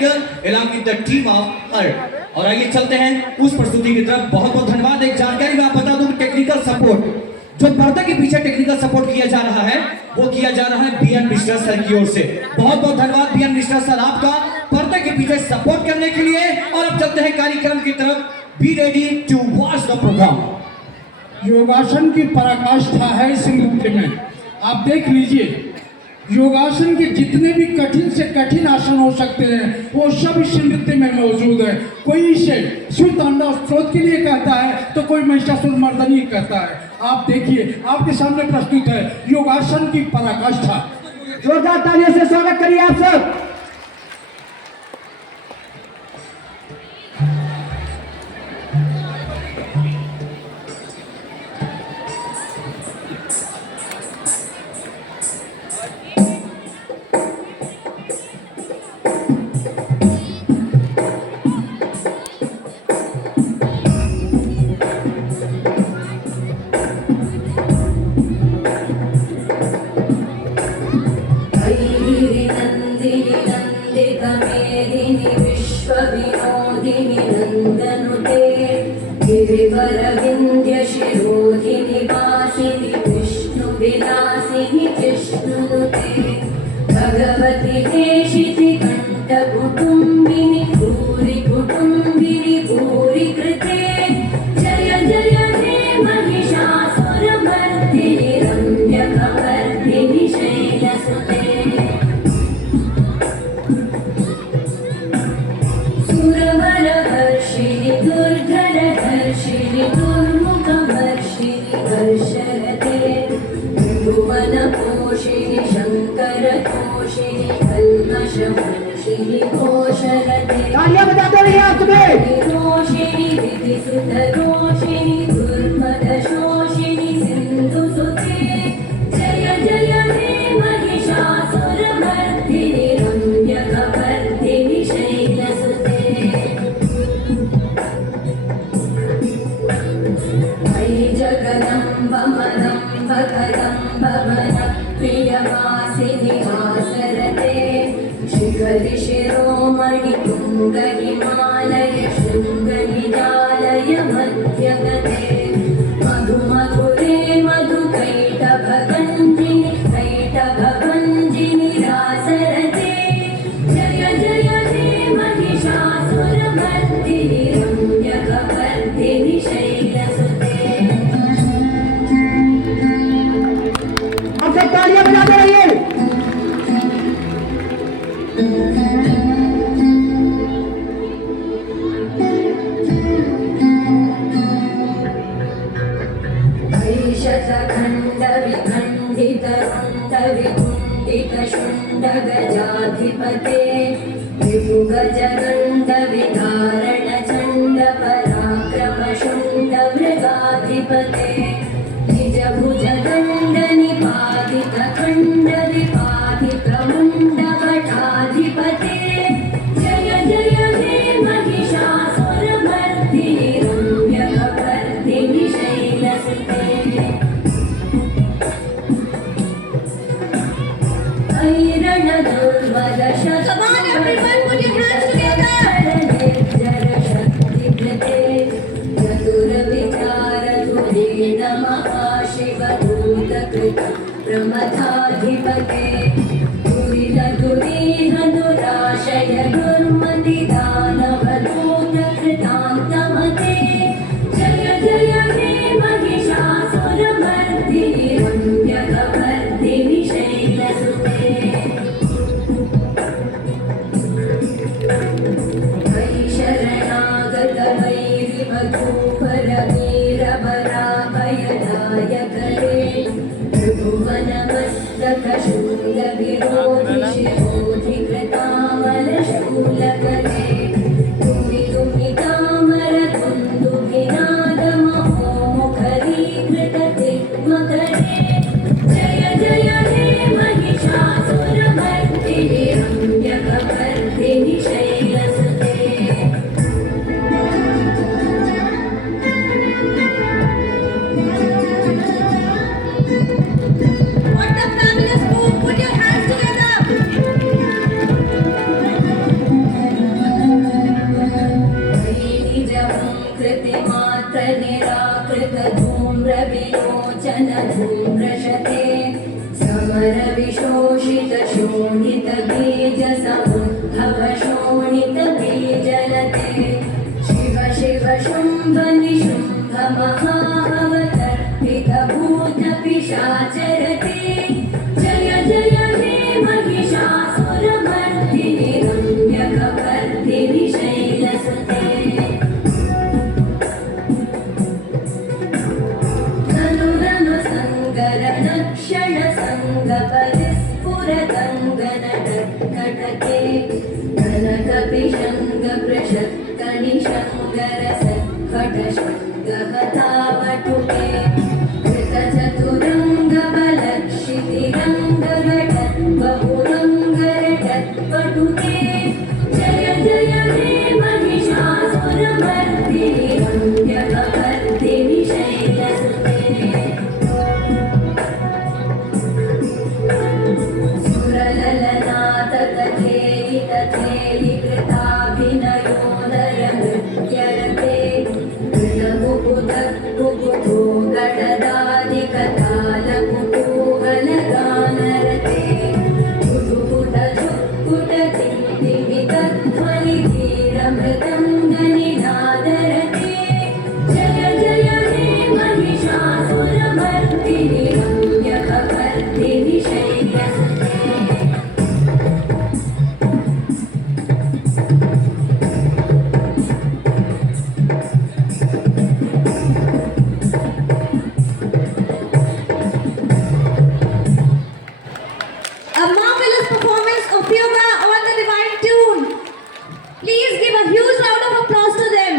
Tiger along with the team of Earth. और आइए चलते हैं उस प्रस्तुति की तरफ। बहुत बहुत धन्यवाद। एक जानकारी मैं बता दूं, टेक्निकल सपोर्ट जो पर्दे के पीछे टेक्निकल सपोर्ट किया जा रहा है वो किया जा रहा है बीएन मिश्रा सर की ओर से। बहुत बहुत धन्यवाद बीएन मिश्रा सर आपका पर्दे के पीछे सपोर्ट करने के लिए। और अब चलते हैं कार्यक्रम की तरफ। Be ready to watch the program. योगासन की पराकाष्ठा है इस नृत्य में। आप देख लीजिए, योगासन के जितने भी कठिन से कठिन आसन हो सकते हैं वो सब इस नृत्य में मौजूद है। कोई इसे शिव तांडव स्त्रोत के लिए कहता है तो कोई महिषासुर मर्दनी कहता है। आप देखिए, आपके सामने प्रस्तुत है योगासन की पराकाष्ठा। जोरदार तालियों से स्वागत करिए आप सब। गिरिवरविंध्य शिरोधिनि वासिनि विष्णु विलासिनि जिष्णुनुते भगवति हेशिति कंठ कुटुंबिनि भूरि कुटुंबिनि भूरि कृते जय जय हे महिषासुरमर्दिनि रम्यकवर्दिनि शैलसुते सुरवरहर्षिणि दुर्धरधर्षिणि दुर्मुखवर्षिणि वर्षरते भुवनपोषिणि शङ्करतोषिणि कल्मषवर्षिणि घोषरते तालियां बजाते रहिए आप सभी। रोषिणि विधिसुतरोषिणि दुर्मदशोषिणि सिन्धुसुते जय जय हे महिषासुरमर्दिनि रम्यकवर्दिनि शैलसुते जगदम्ब मदम्ब कदम्ब वन प्रियवासिनि वासरते शिखरि शिरोमणि तुङ्ग हिमालय शृङ्ग निजालय मध्यगते मधु मधुरे मधु कैटभगञ्जिनि कैटभभञ्जिनि रासरते जय जय हे महिषासुरमर्दिनि रम्यकवर्दिनि शैलसुते आप सब तालियां बजाते रहिए। शतखण्ड विखण्डित रुण्ड विकुण्डित शुण्ड गजाधिपते विभुगजगण्ड विधारण चण्ड पराक्रम शुण्ड मृगाधिपते निज भुज दण्ड निपातित खण्ड विपातित मुण्ड वटाधिपते जय जय हे महिषासुरमर्दिनि रम्यकवर्दिनि शैलसुते ऐरण दुर्मद शतबाण शोणितबीजलते शिव शिव शुम्भ निशुम्भ महावतर्पितभूतपिशाचरते जय जय हे महिषासुरमर्दिनि रम्यकपर्दिनि शैलसुते धनुरनु सङ्गरणक्षण सङ्गपरिस्फुरदङ्गनटकटके कनकपिशङ्गपृषत्कणिशङ्गरसत्कटशङ्गहतावटुके कृतचतुरङ्गबलक्षितिरङ्गघटद्बहुरङ्गरटत्पटुके जय जय हे महिषासुरमर्दिनि रम्यकपर्दिनि शैलसुते सुरललनाथकथेलितथेलिकृताभिनयोदरनृत्यरते कृतमुकुटकुकुटो गडदादिकतालकुतूहलगानरते कुटुकुटझुक्कुटतिन्दिमितध्वनिधीरमृदङ्गनिनादरते जय जय हे Mahishasuramardini रम्यकपर्दिनि शैलसुते A marvelous performance of yoga on the divine tune. Please give a huge